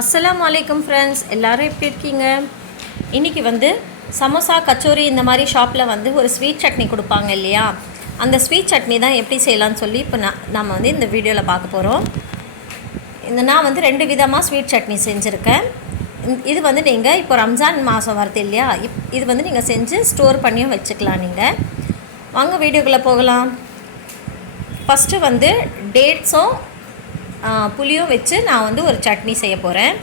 அஸ்லாம் வலைக்கம் ஃப்ரெண்ட்ஸ் எல்லோரும் எப்படி இருக்கீங்க? இன்றைக்கி வந்து சமோசா கச்சோரி இந்த மாதிரி ஷாப்பில் வந்து ஒரு ஸ்வீட் சட்னி கொடுப்பாங்க இல்லையா? அந்த ஸ்வீட் சட்னி தான் எப்படி செய்யலாம்னு சொல்லி இப்போ நான் நம்ம வந்து இந்த வீடியோவில் பார்க்க போகிறோம் இந்த நான் வந்து ரெண்டு விதமாக ஸ்வீட் சட்னி செஞ்சுருக்கேன். இது வந்து நீங்கள் இப்போ ரம்ஜான் மாதம் வருது இல்லையா? இப் இது வந்து நீங்கள் செஞ்சு ஸ்டோர் பண்ணியும் வச்சுக்கலாம் நீங்கள் வாங்க வீடியோக்குள்ளே போகலாம். ஃபஸ்ட்டு வந்து டேட்ஸும் புளியும் வச்சு நான் வந்து ஒரு சட்னி செய்ய போகிறேன்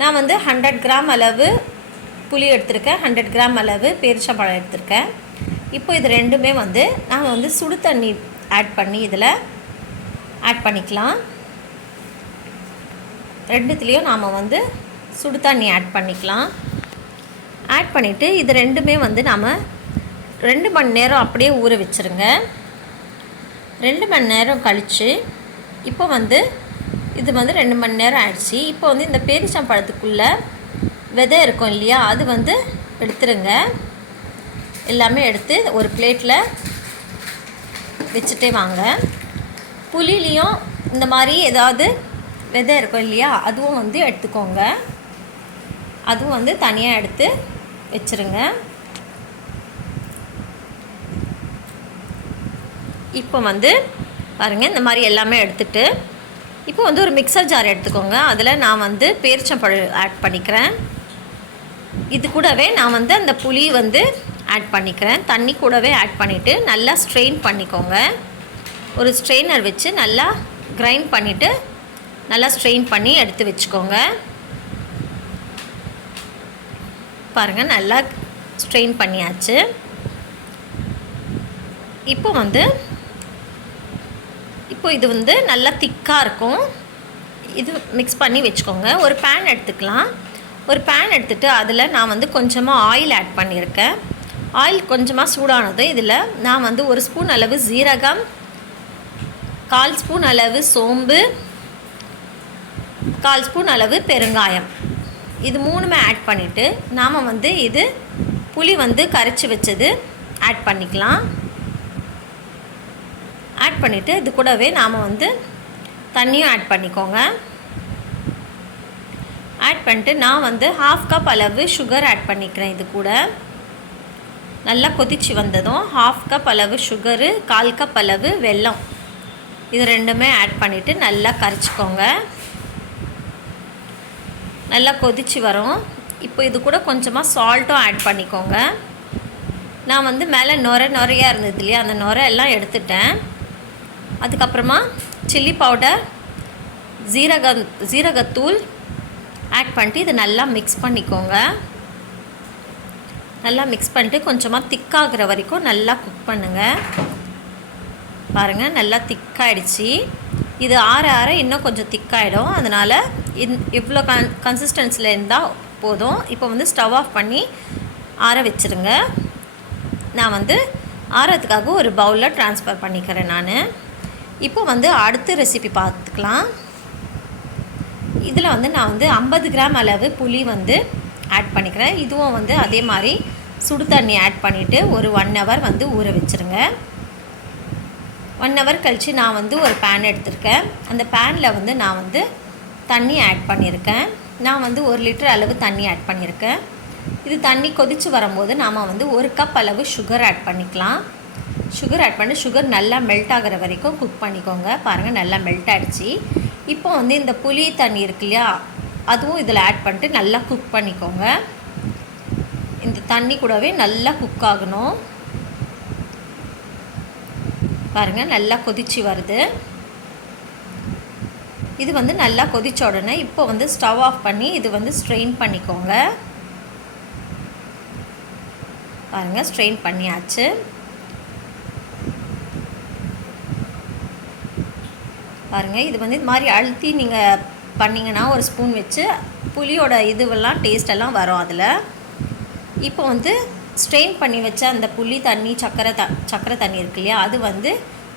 நான் வந்து ஹண்ட்ரட் கிராம் அளவு புளி எடுத்திருக்கேன். ஹண்ட்ரட் கிராம் அளவு பேரிச்சம்பழம் எடுத்திருக்கேன். இப்போ இது ரெண்டுமே வந்து நாம் வந்து சுடு தண்ணி ஆட் பண்ணி இதில் ஆட் பண்ணிக்கலாம். ரெண்டுத்துலேயும் நாம் வந்து சுடு தண்ணி ஆட் பண்ணிக்கலாம். ஆட் பண்ணிவிட்டு இது ரெண்டுமே வந்து நாம் ரெண்டு மணி நேரம் அப்படியே ஊற வச்சுருங்க. ரெண்டு மணி நேரம் கழித்து இப்போ வந்து இது வந்து ரெண்டு மணி நேரம் ஆயிடுச்சு. இப்போ வந்து இந்த பேரிச்சம்பழத்துக்குள்ளே விதை இருக்கும் இல்லையா அது வந்து எடுத்துருங்க. எல்லாமே எடுத்து ஒரு பிளேட்டில் வச்சுட்டே வாங்க. புளிலையும் இந்த மாதிரி ஏதாவது விதை இருக்கும் இல்லையா அதுவும் வந்து எடுத்துக்கோங்க. அதுவும் வந்து தனியாக எடுத்து வச்சுருங்க. இப்போ வந்து பாருங்கள் இந்த மாதிரி எல்லாமே எடுத்துகிட்டு இப்போ வந்து ஒரு மிக்சர் ஜார் எடுத்துக்கோங்க. அதில் நான் வந்து பேரிச்சம்பழம் ஆட் பண்ணிக்கிறேன். இது கூடவே நான் வந்து அந்த புளி வந்து ஆட் பண்ணிக்கிறேன். தண்ணி கூடவே ஆட் பண்ணிவிட்டு நல்லா ஸ்ட்ரெயின் பண்ணிக்கோங்க. ஒரு ஸ்ட்ரெயினர் வச்சு நல்லா கிரைண்ட் பண்ணிவிட்டு நல்லா ஸ்ட்ரெயின் பண்ணி எடுத்து வச்சுக்கோங்க. பாருங்கள் நல்லா ஸ்ட்ரெயின் பண்ணியாச்சு. இப்போ வந்து இப்போ இது வந்து நல்லா திக்காக இருக்கும். இது மிக்ஸ் பண்ணி வச்சுக்கோங்க. ஒரு பேன் எடுத்துக்கலாம். ஒரு பேன் எடுத்துகிட்டு அதில் நான் வந்து கொஞ்சமாக ஆயில் ஆட் பண்ணியிருக்கேன். ஆயில் கொஞ்சமாக சூடானது. இதில் நான் வந்து ஒரு ஸ்பூன் அளவு ஜீரகம் கால் ஸ்பூன் அளவு சோம்பு கால் ஸ்பூன் அளவு பெருங்காயம். இது மூணுமே ஆட் பண்ணிவிட்டு நாம் வந்து இது புளி வந்து கரைச்சி வச்சது ஆட் பண்ணிக்கலாம். ஆட் பண்ணிவிட்டு இது கூடவே நாம் வந்து தண்ணியும் ஆட் பண்ணிக்கோங்க. ஆட் பண்ணிட்டு நான் வந்து ஹாஃப் கப் அளவு சுகர் ஆட் பண்ணிக்கிறேன் இது கூட. நல்லா கொதிச்சு வந்ததும் ஹாஃப் கப் அளவு சுகரு கால் கப் அளவு வெல்லம். இது ரெண்டுமே ஆட் பண்ணிவிட்டு நல்லா கரைச்சிக்கோங்க. நல்லா கொதிச்சு வரும். இப்போ இது கூட கொஞ்சமாக சால்ட்டும் ஆட் பண்ணிக்கோங்க. நான் வந்து மேலே நுர நுரையா இருந்தது இல்லையா? அந்த நுரை எல்லாம் எடுத்துட்டேன். அதுக்கப்புறமா சில்லி பவுடர் ஜீரக ஜீரகத்தூள் ஆட் பண்ணிட்டு இதை நல்லா மிக்ஸ் பண்ணிக்கோங்க. நல்லா மிக்ஸ் பண்ணிட்டு கொஞ்சமாக திக்காகிற வரைக்கும் நல்லா குக் பண்ணுங்கள் பாருங்கள் நல்லா திக்காயிடுச்சு இது ஆற ஆற இன்னும் கொஞ்சம் திக்காயிடும் அதனால் இந் இவ்வளோ கன் கன்சிஸ்டன்சியில் இருந்தால் போதும். இப்போ வந்து ஸ்டவ் ஆஃப் பண்ணி ஆற வச்சுருங்க. நான் வந்து ஆறதுக்காக ஒரு பவுலில் ட்ரான்ஸ்ஃபர் பண்ணிக்கிறேன் நான். இப்போ வந்து அடுத்த ரெசிபி பார்த்துக்கலாம். இதில் வந்து நான் வந்து ஐம்பது கிராம் அளவு புளி வந்து ஆட் பண்ணிக்கிறேன். இதுவும் வந்து அதே மாதிரி சுடு தண்ணி ஆட் பண்ணிவிட்டு ஒரு ஒன் ஹவர் வந்து ஊற வச்சுருங்க. ஒன் ஹவர் கழித்து நான் வந்து ஒரு பேன் எடுத்திருக்கேன். அந்த பேனில் வந்து நான் வந்து தண்ணி ஆட் பண்ணியிருக்கேன். நான் வந்து ஒரு லிட்டர் அளவு தண்ணி ஆட் பண்ணியிருக்கேன். இது தண்ணி கொதித்து வரும்போது நாம் வந்து ஒரு கப் அளவு சுகர் ஆட் பண்ணிக்கலாம். சுகர் ஆட் பண்ணி. சுகர் நல்லா மெல்ட் ஆகிற வரைக்கும் குக் பண்ணிக்கோங்க. பாருங்கள் நல்லா மெல்ட் ஆகிடுச்சு இப்போ வந்து இந்த புளி தண்ணி இருக்கு இல்லையா அதுவும் இதில் ஆட் பண்ணிட்டு நல்லா குக் பண்ணிக்கோங்க. இந்த தண்ணி கூடவே நல்லா குக் ஆகணும். பாருங்கள் நல்லா கொதிச்சு வருது. இது வந்து நல்லா கொதிச்ச உடனே இப்போ வந்து ஸ்டவ் ஆஃப் பண்ணி இது வந்து ஸ்ட்ரெயின் பண்ணிக்கோங்க. பாருங்கள் ஸ்ட்ரெயின் பண்ணியாச்சு. பாருங்கள் இது வந்து இது மாதிரி அழுத்தி நீங்கள் பண்ணிங்கன்னா ஒரு ஸ்பூன் வச்சு புளியோட இதுவெல்லாம் டேஸ்டெல்லாம் வரும் அதில். இப்போ வந்து ஸ்ட்ரெயின் பண்ணி வச்ச அந்த புளி தண்ணி சக்கரை த சக்கரை தண்ணி இருக்கு இல்லையா அது வந்து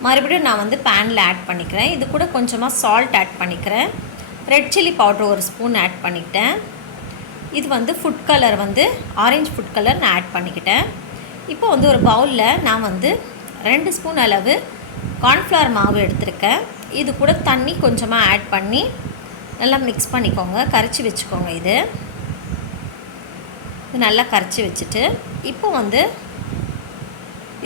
மறுபடியும் நான் வந்து பேனில் ஆட் பண்ணிக்கிறேன். இது கூட கொஞ்சமாக சால்ட் ஆட் பண்ணிக்கிறேன். ரெட் சில்லி பவுடர் ஒரு ஸ்பூன் ஆட் பண்ணிக்கிட்டேன். இது வந்து ஃபுட் கலர் வந்து ஆரஞ்சு ஃபுட் கலர் நான் ஆட் பண்ணிக்கிட்டேன். இப்போ வந்து ஒரு பவுலில் நான் வந்து ரெண்டு ஸ்பூன் அளவு கார்ன்ஃப்ளவர் மாவு எடுத்திருக்கேன். இது கூட தண்ணி கொஞ்சமாக ஆட் பண்ணி நல்லா மிக்ஸ் பண்ணிக்கோங்க. கரைச்சி வச்சுக்கோங்க இது. இது நல்லா கரைச்சி வச்சுட்டு இப்போ வந்து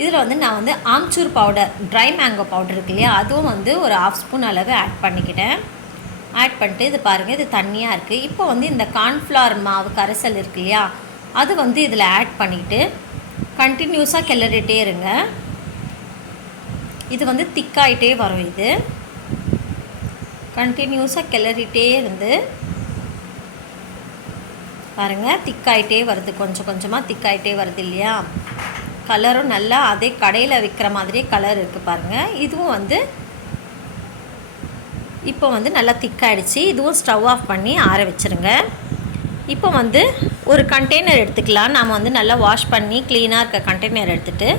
இதில் வந்து நான் வந்து amchur powder dry mango powder இருக்கு இல்லையா? அதுவும் வந்து ஒரு ஆஃப் ஸ்பூன் அளவு ஆட் பண்ணிக்கிட்டேன். ஆட் பண்ணிட்டு இது பாருங்கள் இது தண்ணியாக இருக்குது இப்போ வந்து இந்த கார்ன்ஃப்ளவர் மாவு கரைசல் இருக்கு இல்லையா? அது வந்து இதில் ஆட் பண்ணிவிட்டு கண்டினியூஸாக கிளறிட்டே இருங்க. இது வந்து திக்காயிட்டே வரும் இது. கண்டினியூஸாக கிளறிட்டே இருந்து பாருங்கள் திக்காயிட்டே வருது. கொஞ்சம் கொஞ்சமாக திக்காயிட்டே வருது இல்லையா? கலரும் நல்லா அதே கடையில் விற்கிற மாதிரியே கலர் இருக்குது பாருங்கள் இதுவும் வந்து இப்போ வந்து நல்லா திக்காயிடுச்சு. இதுவும் ஸ்டவ் ஆஃப் பண்ணி ஆற வச்சுருங்க. இப்போ வந்து ஒரு கண்டெய்னர் எடுத்துக்கலாம். நாம் வந்து நல்லா வாஷ் பண்ணி க்ளீனாக இருக்க கண்டெய்னர் எடுத்துகிட்டு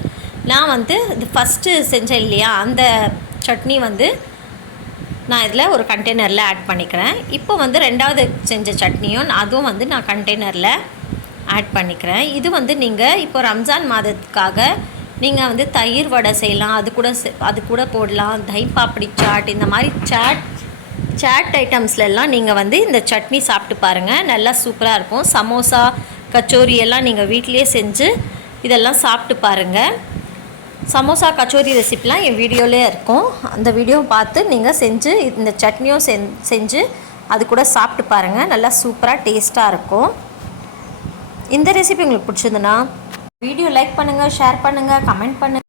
நான் வந்து இது ஃபஸ்ட்டு செஞ்சேன் இல்லையா? அந்த சட்னி வந்து நான் இதில் ஒரு கண்டெய்னரில் ஆட் பண்ணிக்கிறேன். இப்போ வந்து ரெண்டாவது செஞ்ச சட்னியும் அதுவும் வந்து நான் கண்டெய்னரில் ஆட் பண்ணிக்கிறேன். இது வந்து நீங்கள் இப்போ ரம்ஜான் மாதத்துக்காக நீங்கள் வந்து தயிர் வடை செய்யலாம் அது கூட செ- அது கூட போடலாம் தை பாப்படி சாட் இந்த மாதிரி சாட் சாட் ஐட்டம்ஸ்லலாம் நீங்கள் வந்து இந்த சட்னி சாப்பிட்டு பாருங்கள் நல்லா சூப்பராக இருக்கும். சமோசா கச்சோரி எல்லாம் நீங்கள் வீட்டிலேயே செஞ்சு இதெல்லாம் சாப்பிட்டு பாருங்கள் சமோசா கச்சோரி ரெசிப்பிலாம் என் வீடியோலே இருக்கும். அந்த வீடியோ பார்த்து நீங்கள் செஞ்சு இந்த சட்னியும் செஞ் செஞ்சு அது கூட சாப்பிட்டு பாருங்கள் நல்லா சூப்பராக டேஸ்ட்டாக இருக்கும். இந்த ரெசிபி உங்களுக்கு பிடிச்சதுன்னா வீடியோ லைக் பண்ணுங்கள் ஷேர் பண்ணுங்கள் கமெண்ட் பண்ணுங்கள்